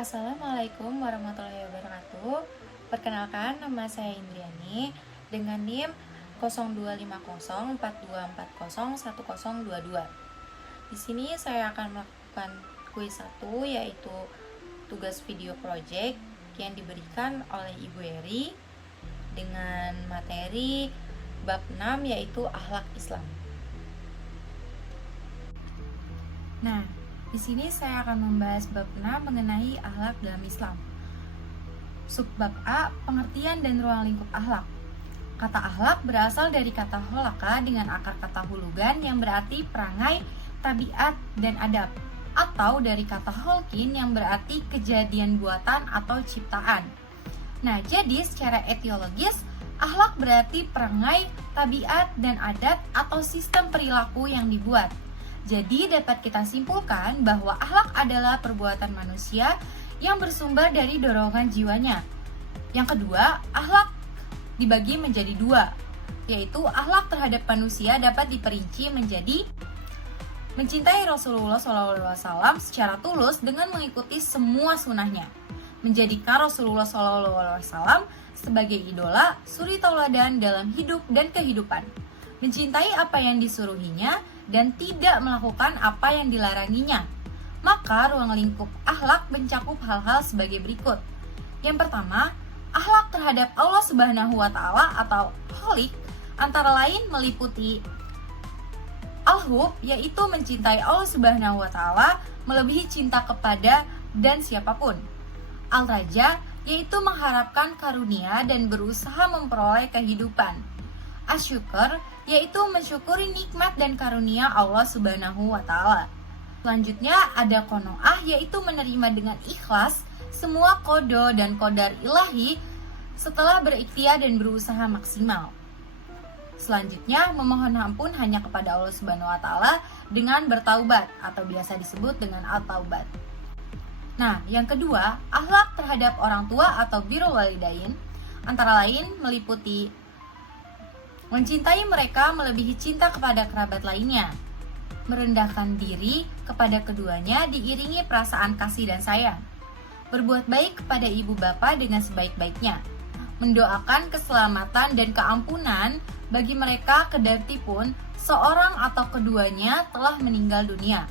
Assalamualaikum warahmatullahi wabarakatuh. Perkenalkan, nama saya Indriani dengan NIM 025042401022. Di sini saya akan melakukan kuis 1, yaitu tugas video project yang diberikan oleh Ibu Eri dengan materi bab 6, yaitu akhlak Islam. Nah, di sini saya akan membahas bab 6 mengenai akhlak dalam Islam. Subbab A, pengertian dan ruang lingkup akhlak. Kata akhlak berasal dari kata holaka dengan akar kata hulugan yang berarti perangai, tabiat, dan adab, atau dari kata holkin yang berarti kejadian buatan atau ciptaan. Nah, jadi secara etiologis, akhlak berarti perangai, tabiat, dan adat atau sistem perilaku yang dibuat. Jadi dapat kita simpulkan bahwa akhlak adalah perbuatan manusia yang bersumber dari dorongan jiwanya. Yang kedua, akhlak dibagi menjadi dua, yaitu akhlak terhadap manusia dapat diperinci menjadi mencintai Rasulullah SAW secara tulus dengan mengikuti semua sunnahnya, menjadikan Rasulullah SAW sebagai idola, suri tauladan dalam hidup dan kehidupan, mencintai apa yang disuruhinya dan tidak melakukan apa yang dilaranginya. Maka ruang lingkup akhlak mencakup hal-hal sebagai berikut. Yang pertama, akhlak terhadap Allah Subhanahu wa Ta'ala atau Khalik antara lain meliputi al-hub, yaitu mencintai Allah Subhanahu wa Ta'ala melebihi cinta kepada dan siapapun. Al-raja, yaitu mengharapkan karunia dan berusaha memperoleh kehidupan. Asyukur, yaitu mensyukuri nikmat dan karunia Allah Subhanahu wa Ta'ala. Selanjutnya ada qanaah, yaitu menerima dengan ikhlas semua kodo dan qadar ilahi setelah berikhtiar dan berusaha maksimal. Selanjutnya memohon ampun hanya kepada Allah Subhanahu wa Ta'ala dengan bertaubat atau biasa disebut dengan at-taubat. Nah, yang kedua, akhlak terhadap orang tua atau birrul walidain antara lain meliputi mencintai mereka melebihi cinta kepada kerabat lainnya, merendahkan diri kepada keduanya diiringi perasaan kasih dan sayang, berbuat baik kepada ibu bapa dengan sebaik-baiknya, mendoakan keselamatan dan keampunan bagi mereka kendati pun seorang atau keduanya telah meninggal dunia.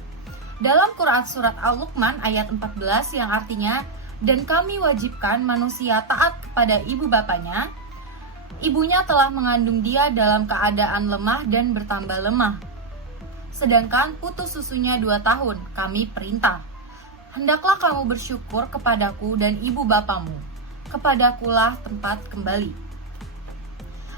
Dalam Quran Surat Al-Luqman ayat 14 yang artinya, dan kami wajibkan manusia taat kepada ibu bapanya, ibunya telah mengandung dia dalam keadaan lemah dan bertambah lemah. Sedangkan putus susunya 2 tahun, kami perintah. Hendaklah kamu bersyukur kepadaku dan ibu bapamu. Kepadakulah tempat kembali.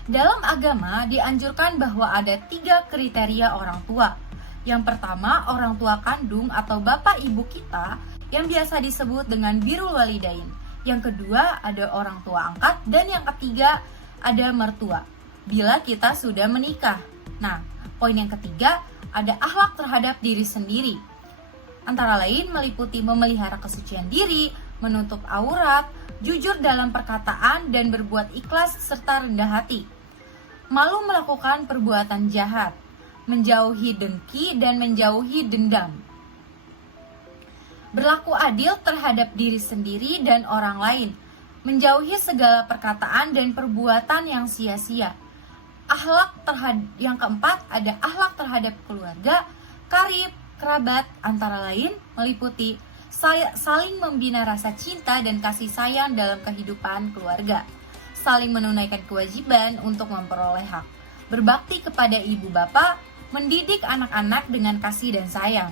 Dalam agama dianjurkan bahwa ada 3 kriteria orang tua. Yang pertama, orang tua kandung atau bapak ibu kita yang biasa disebut dengan birrul walidain. Yang kedua, ada orang tua angkat. Dan yang ketiga, ada mertua bila kita sudah menikah. Nah, poin yang ketiga ada akhlak terhadap diri sendiri. Antara lain meliputi memelihara kesucian diri, menutup aurat, jujur dalam perkataan dan berbuat ikhlas serta rendah hati. Malu melakukan perbuatan jahat, menjauhi dengki dan menjauhi dendam. Berlaku adil terhadap diri sendiri dan orang lain, menjauhi segala perkataan dan perbuatan yang sia-sia. Yang keempat ada akhlak terhadap keluarga, karib, kerabat, antara lain meliputi saling membina rasa cinta dan kasih sayang dalam kehidupan keluarga, saling menunaikan kewajiban untuk memperoleh hak, berbakti kepada ibu bapak, mendidik anak-anak dengan kasih dan sayang,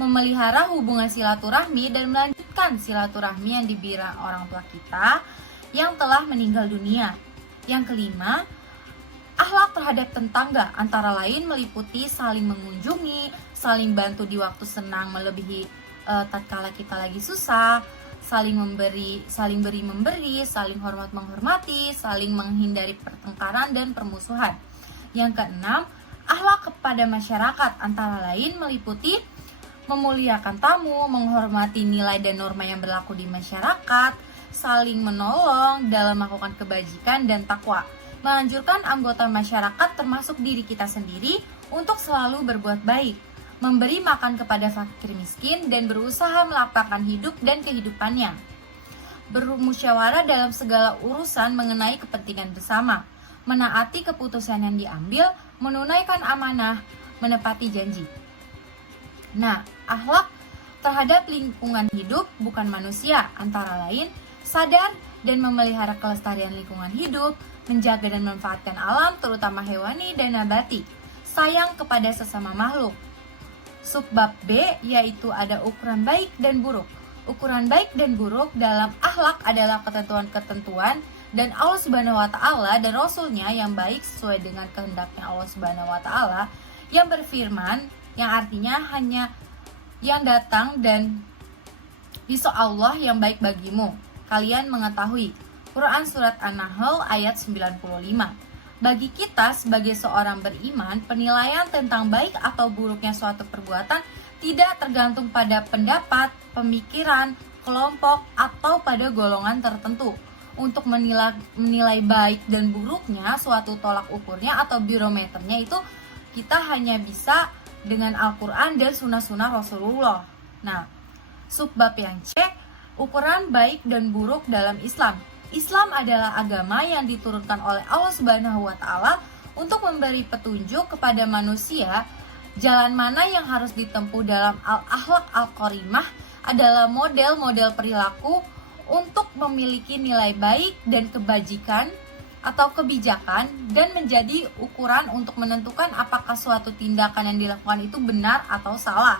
memelihara hubungan silaturahmi dan melanjutkan silaturahmi yang dibina orang tua kita yang telah meninggal dunia. Yang kelima, akhlak terhadap tetangga antara lain meliputi saling mengunjungi, saling bantu di waktu senang melebihi tatkala kita lagi susah, saling beri memberi, saling hormat menghormati, saling menghindari pertengkaran dan permusuhan. Yang keenam, akhlak kepada masyarakat antara lain meliputi memuliakan tamu, menghormati nilai dan norma yang berlaku di masyarakat, saling menolong dalam melakukan kebajikan dan takwa, menganjurkan anggota masyarakat termasuk diri kita sendiri untuk selalu berbuat baik, memberi makan kepada fakir miskin, dan berusaha melapangkan hidup dan kehidupannya. Bermusyawarah dalam segala urusan mengenai kepentingan bersama, menaati keputusan yang diambil, menunaikan amanah, menepati janji. Nah, akhlak terhadap lingkungan hidup bukan manusia, antara lain sadar dan memelihara kelestarian lingkungan hidup, menjaga dan memanfaatkan alam, terutama hewani dan nabati, sayang kepada sesama makhluk. Subbab B yaitu ada ukuran baik dan buruk. Ukuran baik dan buruk dalam akhlak adalah ketentuan-ketentuan dan Allah Subhanahu wa taala dan Rasulnya yang baik sesuai dengan kehendaknya Allah Subhanahu wa taala, yang berfirman, yang artinya hanya yang datang dan besok Allah yang baik bagimu. Kalian mengetahui. Quran Surat An-Nahl ayat 95. Bagi kita sebagai seorang beriman, penilaian tentang baik atau buruknya suatu perbuatan tidak tergantung pada pendapat, pemikiran, kelompok, atau pada golongan tertentu. Untuk menilai baik dan buruknya suatu tolak ukurnya atau barometernya itu kita hanya bisa dengan Al-Quran dan sunnah-sunnah Rasulullah. Nah, subbab yang C, ukuran baik dan buruk dalam Islam. Islam adalah agama yang diturunkan oleh Allah Subhanahu wa taala untuk memberi petunjuk kepada manusia jalan mana yang harus ditempuh dalam al-akhlak al-karimah adalah model-model perilaku untuk memiliki nilai baik dan kebajikan atau kebijakan dan menjadi ukuran untuk menentukan apakah suatu tindakan yang dilakukan itu benar atau salah.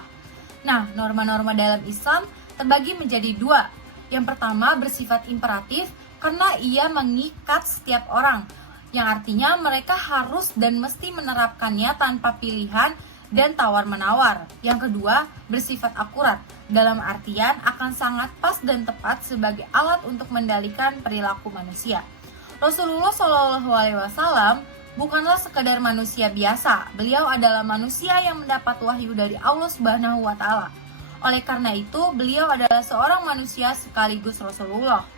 Nah, norma-norma dalam Islam terbagi menjadi dua. Yang pertama bersifat imperatif karena ia mengikat setiap orang, yang artinya mereka harus dan mesti menerapkannya tanpa pilihan dan tawar-menawar. Yang kedua bersifat akurat, dalam artian akan sangat pas dan tepat sebagai alat untuk mengendalikan perilaku manusia. Rasulullah SAW bukanlah sekedar manusia biasa. Beliau adalah manusia yang mendapat wahyu dari Allah Subhanahu wa taala. Oleh karena itu, beliau adalah seorang manusia sekaligus Rasulullah.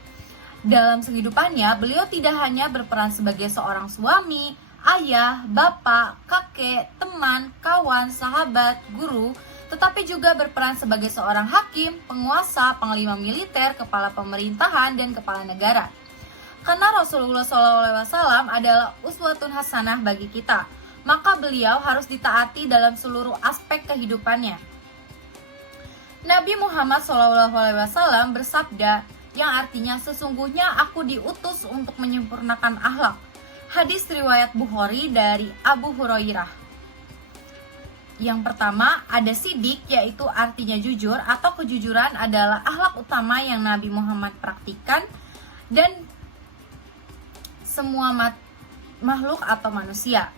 Dalam kehidupannya, beliau tidak hanya berperan sebagai seorang suami, ayah, bapak, kakek, teman, kawan, sahabat, guru, tetapi juga berperan sebagai seorang hakim, penguasa, panglima militer, kepala pemerintahan, dan kepala negara. Karena Rasulullah SAW adalah uswatun hasanah bagi kita, maka beliau harus ditaati dalam seluruh aspek kehidupannya. Nabi Muhammad SAW bersabda, yang artinya sesungguhnya aku diutus untuk menyempurnakan akhlak. Hadis riwayat Bukhari dari Abu Hurairah. Yang pertama ada sidik, yaitu artinya jujur atau kejujuran adalah akhlak utama yang Nabi Muhammad praktikkan dan semua makhluk atau manusia.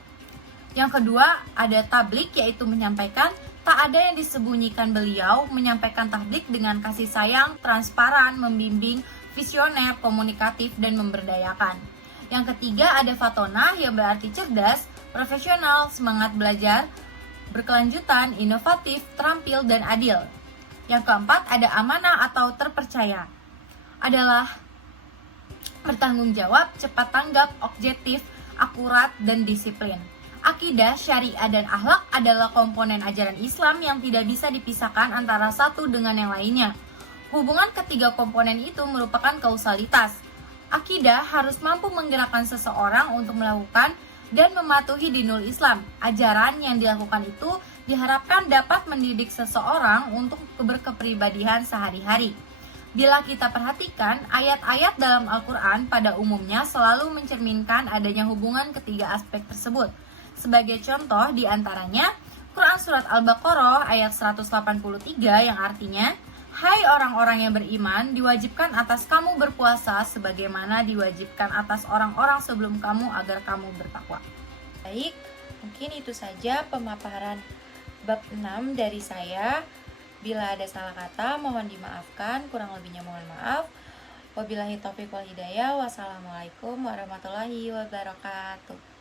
Yang kedua ada tablik, yaitu menyampaikan. Tak ada yang disembunyikan, beliau menyampaikan tablik dengan kasih sayang, transparan, membimbing, visioner, komunikatif, dan memberdayakan. Yang ketiga ada fatonah, yang berarti cerdas, profesional, semangat belajar, berkelanjutan, inovatif, terampil, dan adil. Yang keempat ada amanah atau terpercaya, adalah bertanggung jawab, cepat tanggap, objektif, akurat, dan disiplin. Akidah, syariah, dan akhlak adalah komponen ajaran Islam yang tidak bisa dipisahkan antara satu dengan yang lainnya. Hubungan ketiga komponen itu merupakan kausalitas. Akidah harus mampu menggerakkan seseorang untuk melakukan dan mematuhi dinul Islam. Ajaran yang dilakukan itu diharapkan dapat mendidik seseorang untuk berkepribadian sehari-hari. Bila kita perhatikan, ayat-ayat dalam Al-Quran pada umumnya selalu mencerminkan adanya hubungan ketiga aspek tersebut. Sebagai contoh diantaranya Quran Surat Al-Baqarah ayat 183 yang artinya, hai orang-orang yang beriman, diwajibkan atas kamu berpuasa sebagaimana diwajibkan atas orang-orang sebelum kamu agar kamu bertakwa. Baik, mungkin itu saja pemaparan bab 6 dari saya. Bila ada salah kata mohon dimaafkan, kurang lebihnya mohon maaf. Wabillahi taufiq wal hidayah. Wassalamualaikum warahmatullahi wabarakatuh.